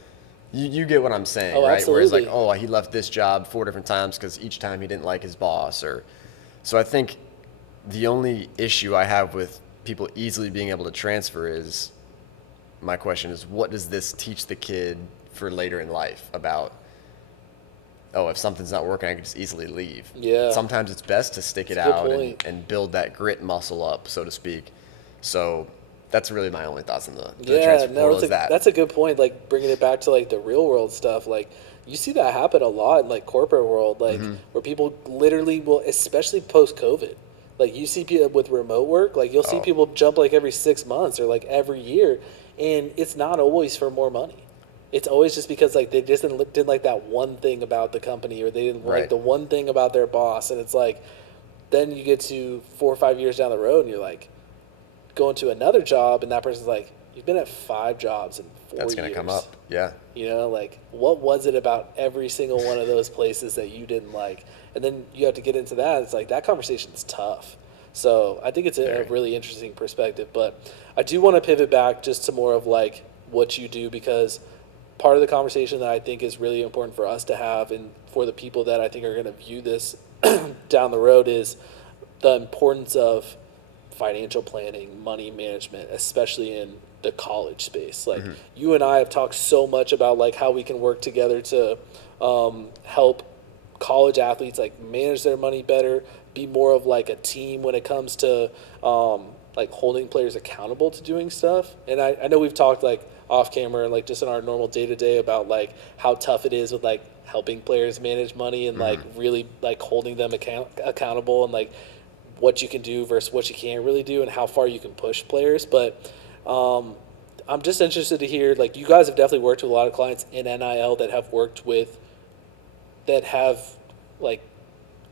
you get what I'm saying, Oh, right? Whereas like, absolutely. he left this job 4 different times because each time he didn't like his boss, or so I think the only issue I have with people easily being able to transfer is, my question is, what does this teach the kid for later in life about, if something's not working, I can just easily leave. Yeah. Sometimes it's best to stick it That's a good out point. and build that grit muscle up, so to speak. So that's really my only thoughts on the Yeah, transfer no, portal is that. that's a good point. Like bringing it back to like the real world stuff. Like you see that happen a lot in like corporate world, like where people literally will, especially post COVID. Like you see people with remote work, like you'll see people jump like every 6 months or like every year, and it's not always for more money. It's always just because like they just didn't like that one thing about the company, or they didn't like Right. the one thing about their boss, and it's like then you get to 4 or 5 years down the road, and you're like going to another job, and that person's like, "You've been at 5 jobs in 4 That's years." going to come up. Yeah. You know, like what was it about every single one of those places that you didn't like? And then you have to get into that. It's like that conversation's tough. So I think it's a Very. really interesting perspective. But I do want to pivot back just to more of like what you do, because part of the conversation that I think is really important for us to have, and for the people that I think are going to view this down the road, is the importance of financial planning, money management, especially in the college space. Like you and I have talked so much about like how we can work together to help college athletes like manage their money better, be more of like a team when it comes to like holding players accountable to doing stuff. And I know we've talked like off camera and like just in our normal day to day about like how tough it is with like helping players manage money and like really like holding them accountable, and like what you can do versus what you can't really do, and how far you can push players. But I'm just interested to hear, like, you guys have definitely worked with a lot of clients in NIL that have like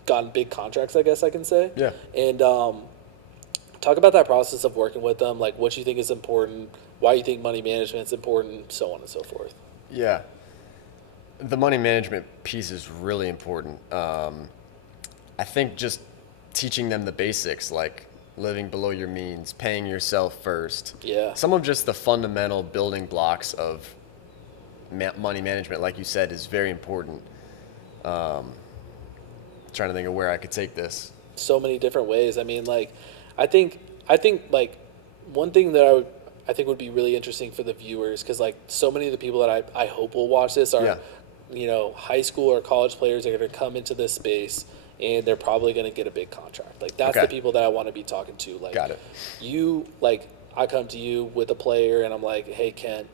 gotten big contracts, I guess I can say. Yeah. And talk about that process of working with them, like what you think is important, why you think money management is important, so on and so forth. Yeah. The money management piece is really important. I think just teaching them the basics, like living below your means, paying yourself first. Yeah. Some of just the fundamental building blocks of money management, like you said, is very important. Trying to think of where I could take this. So many different ways. I mean, like, I think like one thing that I think would be really interesting for the viewers, because like so many of the people that I hope will watch this are, Yeah. you know, high school or college players that are going to come into this space, and they're probably going to get a big contract. Like that's Okay. the people that I want to be talking to. Like, Got it. you, like, I come to you with a player and I'm like, hey Kent,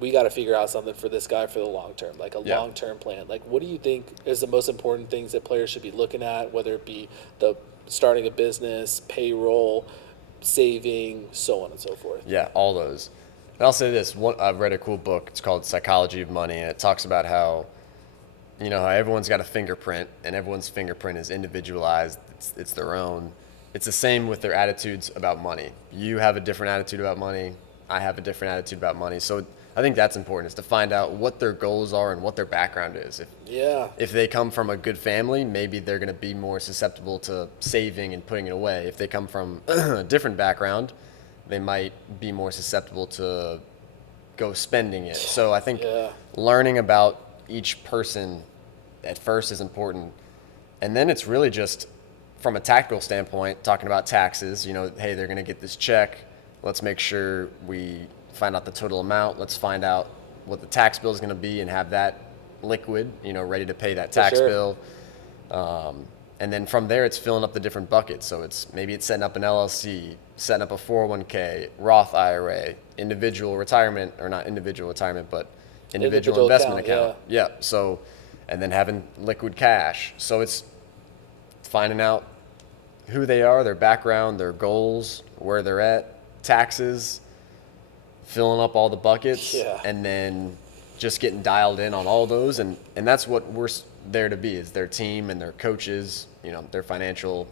we got to figure out something for this guy for the long term, like a Yeah. long-term plan. Like, what do you think is the most important things that players should be looking at, whether it be the starting a business, payroll, saving, so on and so forth? Yeah, all those. And I'll say this: I've read a cool book. It's called Psychology of Money, and it talks about how, how everyone's got a fingerprint, and everyone's fingerprint is individualized. It's their own. It's the same with their attitudes about money. You have a different attitude about money. I have a different attitude about money. So I think that's important, is to find out what their goals are and what their background is. Yeah. If they come from a good family, maybe they're going to be more susceptible to saving and putting it away. If they come from a different background, they might be more susceptible to go spending it. So I think Yeah. learning about each person at first is important. And then it's really just from a tactical standpoint, talking about taxes, hey, they're going to get this check. Let's make sure we find out the total amount. Let's find out what the tax bill is going to be and have that liquid, ready to pay that tax sure. bill. And then from there, it's filling up the different buckets. So maybe it's setting up an LLC, setting up a 401k, Roth IRA, individual retirement, or not individual retirement, but individual investment account. Yeah. So, and then having liquid cash. So it's finding out who they are, their background, their goals, where they're at, taxes, filling up all the buckets, Yeah. and then just getting dialed in on all those. And that's what we're there to be, is their team and their coaches, their financial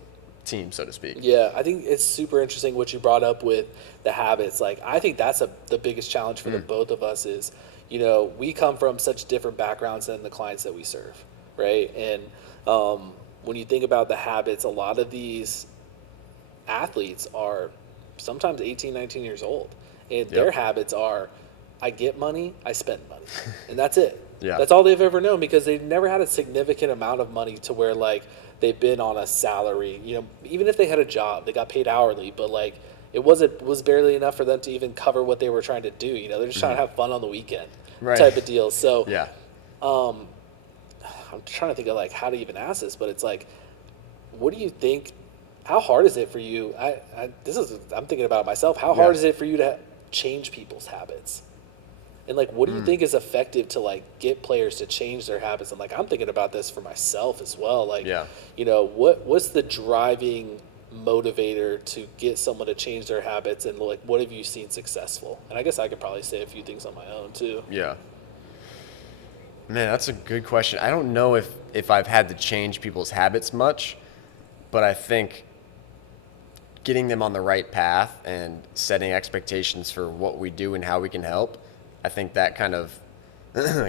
team, so to speak. Yeah, I think it's super interesting what you brought up with the habits. Like, I think that's the biggest challenge for the both of us is, we come from such different backgrounds than the clients that we serve, right? And when you think about the habits, a lot of these athletes are sometimes 18, 19 years old. And their habits are, I get money, I spend money. And that's it. Yeah. That's all they've ever known, because they've never had a significant amount of money to where, like, they've been on a salary. You know, even if they had a job, they got paid hourly, but, like, it was barely enough for them to even cover what they were trying to do. You know, they're just trying to have fun on the weekend type of deal. So, Yeah. I'm trying to think of, like, how to even ask this, but it's like, what do you think, how hard is it for you? I'm thinking about it myself. How hard is it for you to change people's habits? And, like, what do you think is effective to, like, get players to change their habits? And, like, I'm thinking about this for myself as well. Like, you know, what's the driving motivator to get someone to change their habits? And, like, what have you seen successful? And I guess I could probably say a few things on my own too. Yeah. Man, that's a good question. I don't know if I've had to change people's habits much, but I think getting them on the right path and setting expectations for what we do and how we can help, I think that kind of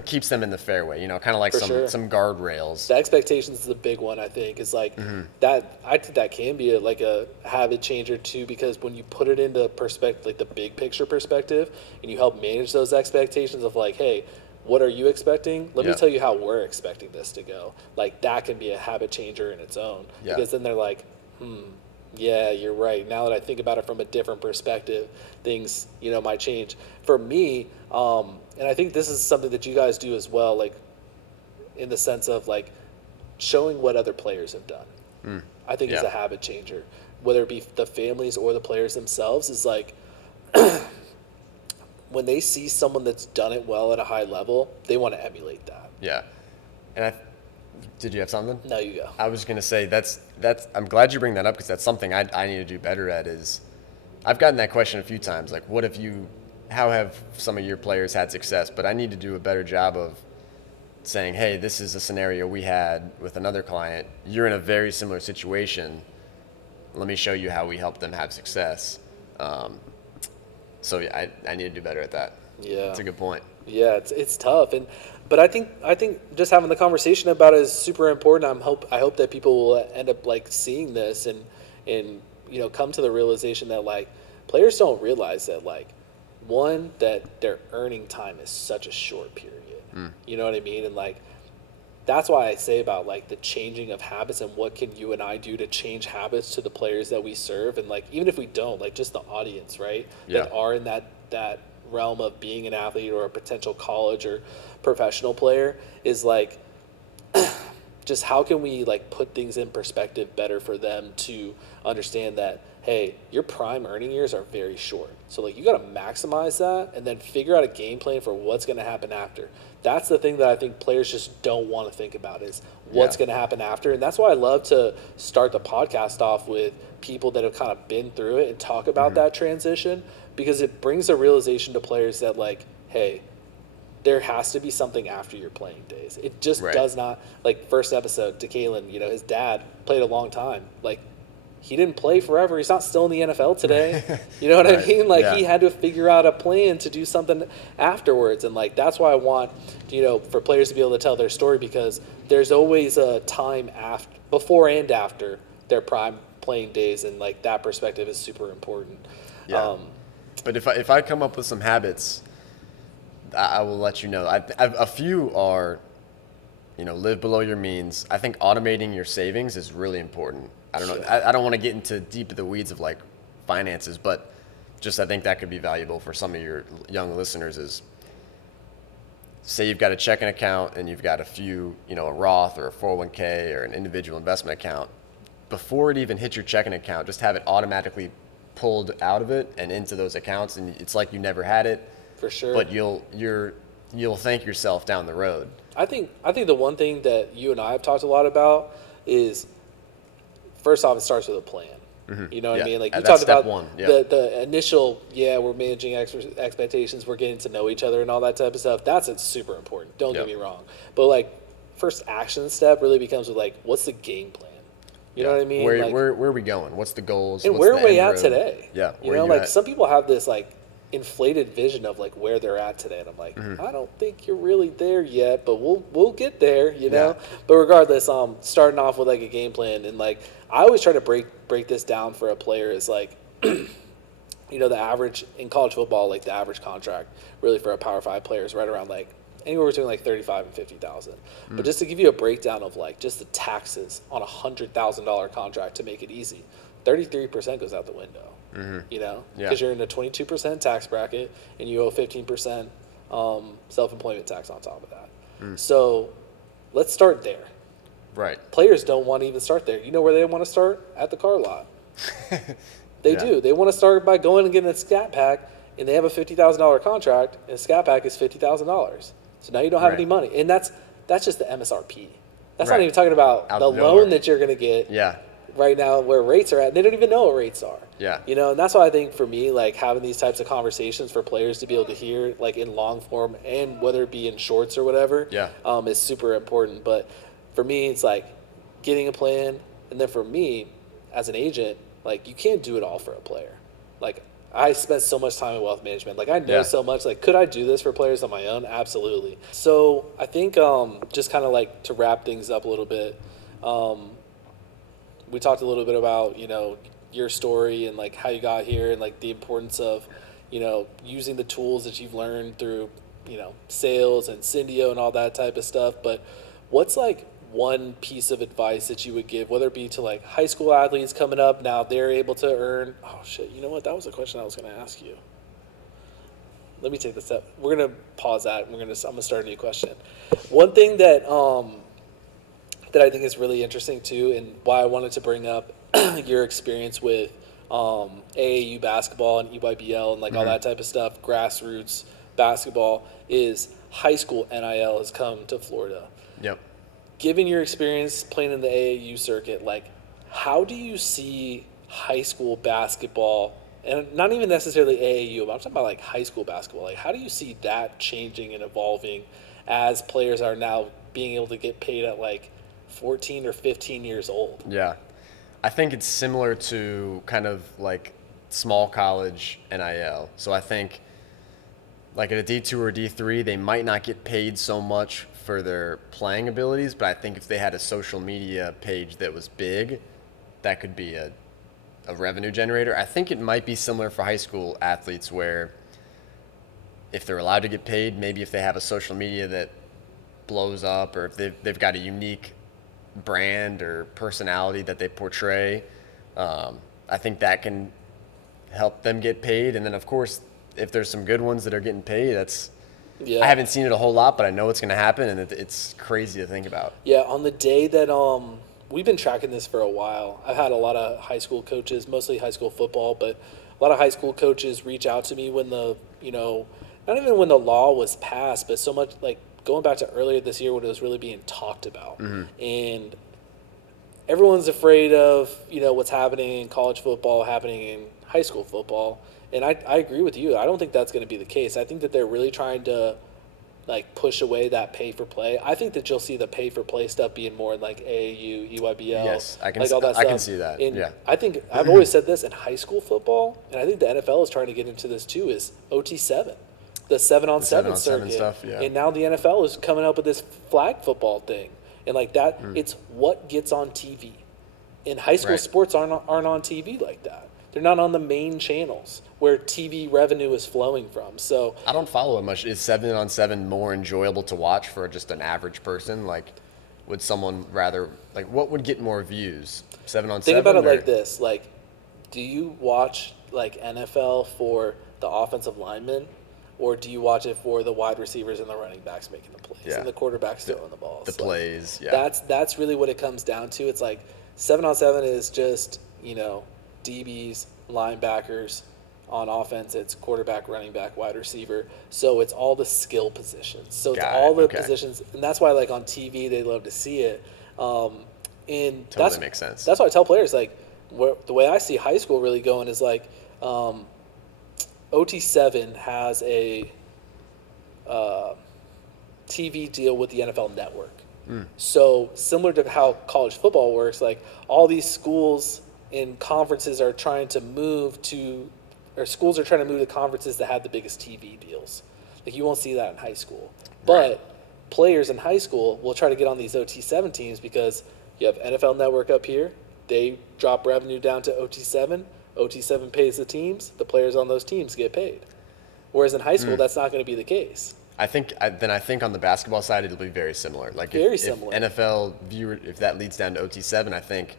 keeps them in the fairway, you know, kind of like some guardrails. The expectations is a big one, I think. Is like that. I think that can be like a habit changer too, because when you put it into perspective, like the big picture perspective, and you help manage those expectations of, like, hey, what are you expecting? Let me tell you how we're expecting this to go. Like, that can be a habit changer in its own. Yeah. Because then they're like, yeah, you're right. Now that I think about it from a different perspective, things, you know, might change. For me, and I think this is something that you guys do as well, like, in the sense of, like, showing what other players have done. I think is a habit changer. Whether it be the families or the players themselves, is like, when they see someone that's done it well at a high level, they want to emulate that. Yeah. And did you have something? No, you go. I was going to say that's I'm glad you bring that up, because that's something I need to do better at. Is I've gotten that question a few times, like, how have some of your players had success? But I need to do a better job of saying, hey, this is a scenario we had with another client. You're in a very similar situation. Let me show you how we help them have success. So yeah, I need to do better at that. Yeah, that's a good point. Yeah, it's tough, but I think just having the conversation about it is super important. I hope that people will end up, like, seeing this and you know, come to the realization that, like, players don't realize that, like, one, that their earning time is such a short period. You know what I mean? And, like, that's why I say about, like, the changing of habits and what can you and I do to change habits to the players that we serve. And, like, even if we don't, like, just the audience, right? That are in that realm of being an athlete or a potential college or professional player, is like, just how can we, like, put things in perspective better for them to understand that, hey, your prime earning years are very short. So, like, you got to maximize that and then figure out a game plan for what's going to happen after. That's the thing that I think players just don't want to think about, is what's going to happen after. And that's why I love to start the podcast off with people that have kind of been through it and talk about that transition, because it brings a realization to players that, like, hey, there has to be something after your playing days. It just does not, like, first episode to Kalen, you know, his dad played a long time. Like, he didn't play forever. He's not still in the NFL today. You know what I mean? Like, he had to figure out a plan to do something afterwards. And, like, that's why I want, you know, for players to be able to tell their story, because there's always a time before and after their prime playing days. And, like, that perspective is super important. Yeah. But if I come up with some habits, I will let you know. A few are, you know, live below your means. I think automating your savings is really important. I don't know. I don't want to get into deep in the weeds of, like, finances, but just I think that could be valuable for some of your young listeners. Is, say you've got a checking account and you've got a few, you know, a Roth or a 401k or an individual investment account. Before it even hits your checking account, just have it automatically pulled out of it and into those accounts, and it's like you never had it. For sure. But you'll thank yourself down the road. I think the one thing that you and I have talked a lot about is, first off, it starts with a plan. You know what I mean? Like, you talked about the initial, we're managing expectations, we're getting to know each other and all that type of stuff. That's super important. Don't get me wrong. But, like, first action step really becomes with, like, what's the game plan? You know what I mean? Where are we going? What's the goals? And what's where are we end at road? today? Yeah. You know, like, some people have this, like, inflated vision of like where they're at today, and I'm like, I don't think you're really there yet, but we'll get there, you know. Yeah. But regardless, starting off with like a game plan, and like I always try to break this down for a player is like, you know, the average in college football, like the average contract really for a Power 5 player is right around like anywhere between like 35 and 50,000. But just to give you a breakdown of like just the taxes on $100,000 contract to make it easy, 33% goes out the window. You know, because you're in a 22% tax bracket and you owe 15% self-employment tax on top of that. So let's start there. Right. Players don't want to even start there. You know where they want to start? At the car lot. They do. They want to start by going and getting a scat pack, and they have a $50,000 contract, and a scat pack is $50,000. So now you don't have any money, and that's just the MSRP. That's not even talking about Out the the door. loan that you're going to get. Right now where rates are at, and they don't even know what rates are. You know, and that's why I think for me, like having these types of conversations for players to be able to hear like in long form and whether it be in shorts or whatever, is super important. But for me, it's like getting a plan, and then for me as an agent, like you can't do it all for a player. Like I spent so much time in wealth management. Like I know so much. Like could I do this for players on my own? Absolutely. So I think just kind of like to wrap things up a little bit, we talked a little bit about, you know, your story and like how you got here and like the importance of, you know, using the tools that you've learned through, you know, sales and Syndio and all that type of stuff. But what's like one piece of advice that you would give, whether it be to like high school athletes coming up now, they're able to earn, oh shit, you know what? That was a question I was going to ask you. Let me take this step. We're going to pause that. I'm going to start a new question. One thing that I think is really interesting too, and why I wanted to bring up your experience with AAU basketball and EYBL and like all that type of stuff, grassroots basketball, is high school NIL has come to Florida. Given your experience playing in the AAU circuit, like how do you see high school basketball, and not even necessarily AAU, but I'm talking about like high school basketball, like how do you see that changing and evolving as players are now being able to get paid at like 14 or 15 years old? I think it's similar to kind of like small college NIL. So I think like at a D2 or D3, they might not get paid so much for their playing abilities, but I think if they had a social media page that was big, that could be a revenue generator. I think it might be similar for high school athletes where if they're allowed to get paid, maybe if they have a social media that blows up, or if they've got a unique brand or personality that they portray, I think that can help them get paid. And then of course, if there's some good ones that are getting paid, that's I haven't seen it a whole lot, but I know it's going to happen, and it's crazy to think about. On the day that we've been tracking this for a while. I've had a lot of high school coaches, mostly high school football, but a lot of high school coaches reach out to me when the, you know, not even when the law was passed, but so much like going back to earlier this year when it was really being talked about. And everyone's afraid of, you know, what's happening in college football, happening in high school football. And I agree with you. I don't think that's going to be the case. I think that they're really trying to like push away that pay for play. I think that you'll see the pay for play stuff being more in like AAU, EYBL. Yes, I can, like all that I stuff. can see that. And yeah. I think I've always said this in high school football, and I think the NFL is trying to get into this too, is OT7. The 7-on-7 circuit. Stuff, yeah. And now the NFL is coming up with this flag football thing. And like that, it's what gets on TV. And high school sports aren't on TV like that. They're not on the main channels where TV revenue is flowing from. So I don't follow it much. Is 7-on-7 more enjoyable to watch for just an average person? Like, would someone rather, like, what would get more views? 7-on-7? Think about it like this. Like, do you watch like NFL for the offensive linemen, or do you watch it for the wide receivers and the running backs making the plays and the quarterbacks throwing the ball? The plays, That's really what it comes down to. It's like 7-on-7 is just, you know, DBs, linebackers. On offense, it's quarterback, running back, wide receiver. So it's all the skill positions. So it's all the positions, and that's why, like on TV, they love to see it. And totally makes sense. That's why I tell players, like, the way I see high school really going is like, OT7 has a TV deal with the NFL Network. So similar to how college football works, like all these schools and conferences are trying to move to or schools are trying to move to conferences that have the biggest TV deals. Like you won't see that in high school, but players in high school will try to get on these OT7 teams because you have NFL Network up here. They drop revenue down to OT7. OT7 pays the teams. The players on those teams get paid. Whereas in high school, that's not going to be the case. I think on the basketball side it'll be very similar. Like Very if similar. NFL viewer, if that leads down to OT7, I think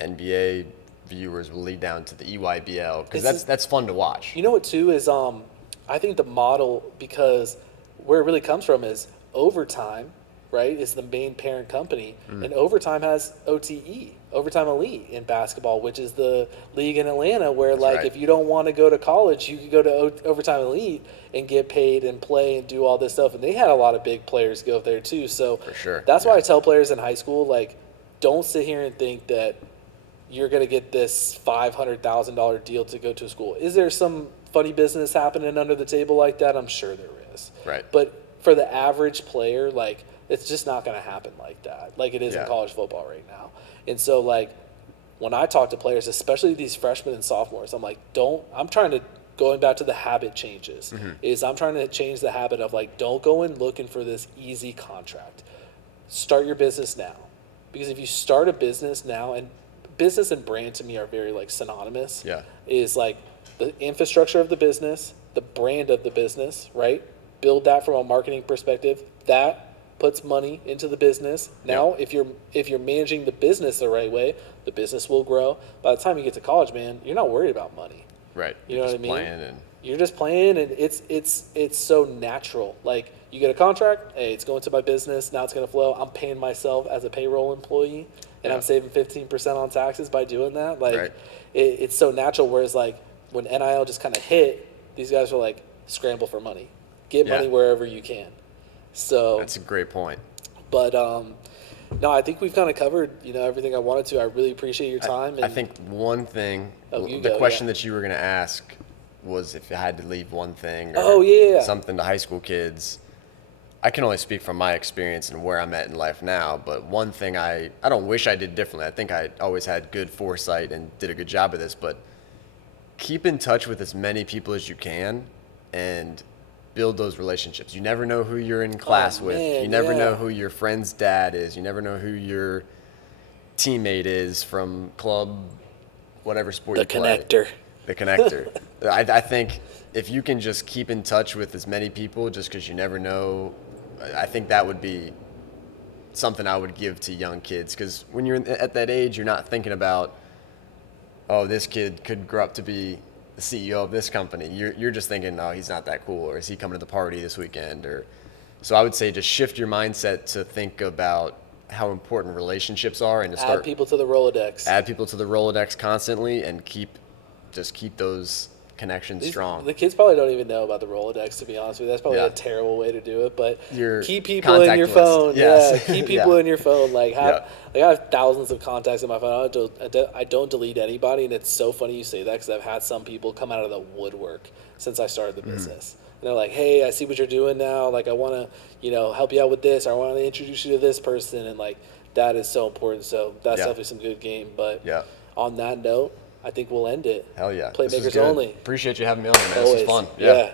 NBA viewers will lead down to the EYBL because that's fun to watch. You know what too is I think the model, because where it really comes from is Overtime, right? Is the main parent company, and Overtime has OTE, Overtime Elite in basketball, which is the league in Atlanta where if you don't want to go to college, you could go to Overtime Elite and get paid and play and do all this stuff. And they had a lot of big players go there too. So For sure. that's why I tell players in high school, like, don't sit here and think that you're going to get this $500,000 deal to go to a school. Is there some funny business happening under the table like that? I'm sure there is. Right. But for the average player, like, it's just not going to happen like that, like it is in college football right now. And so, like, when I talk to players, especially these freshmen and sophomores, I'm like, going back to the habit changes, I'm trying to change the habit of, like, don't go in looking for this easy contract. Start your business now. Because if you start a business now, and business and brand to me are very, like, synonymous. Yeah. Is like the infrastructure of the business, the brand of the business, right? Build that from a marketing perspective. That puts money into the business. Now, if you're managing the business the right way, the business will grow. By the time you get to college, man, you're not worried about money. Right. You know what I mean? Playing You're just playing, and it's so natural. Like, you get a contract, hey, it's going to my business, now it's going to flow. I'm paying myself as a payroll employee, and I'm saving 15% on taxes by doing that. Like, it's so natural. Whereas, like, when NIL just kind of hit, these guys were like, scramble for money. Get money wherever you can. So that's a great point. But no, I think we've kind of covered, everything I wanted to. I really appreciate your time. I think one thing, question that you were going to ask was if you had to leave one thing or something to high school kids. I can only speak from my experience and where I'm at in life now, but one thing I don't wish I did differently. I think I always had good foresight and did a good job of this, but keep in touch with as many people as you can and build those relationships. You never know who you're in class with. You never know who your friend's dad is. You never know who your teammate is from club, whatever sport you play. The connector. I think if you can just keep in touch with as many people just because you never know, I think that would be something I would give to young kids, because when you're at that age, you're not thinking about, oh, this kid could grow up to be the CEO of this company. You're just thinking, oh, he's not that cool, or is he coming to the party this weekend? So I would say just shift your mindset to think about how important relationships are, and to start add people to the Rolodex. Add people to the Rolodex constantly, and keep those connections strong. The kids probably don't even know about the Rolodex, to be honest with you. That's probably a terrible way to do it, but your keep people in your phone. Yes. Yeah, keep people in your phone. Like, I have thousands of contacts in my phone. I don't delete anybody, and it's so funny you say that, because I've had some people come out of the woodwork since I started the business. And they're like, hey, I see what you're doing now. Like, I want to, help you out with this, or I want to introduce you to this person, and, like, that is so important. So that's definitely some good game. But on that note, I think we'll end it. Hell yeah. Playmakers only. Appreciate you having me on, man. Always. This was fun. Yeah.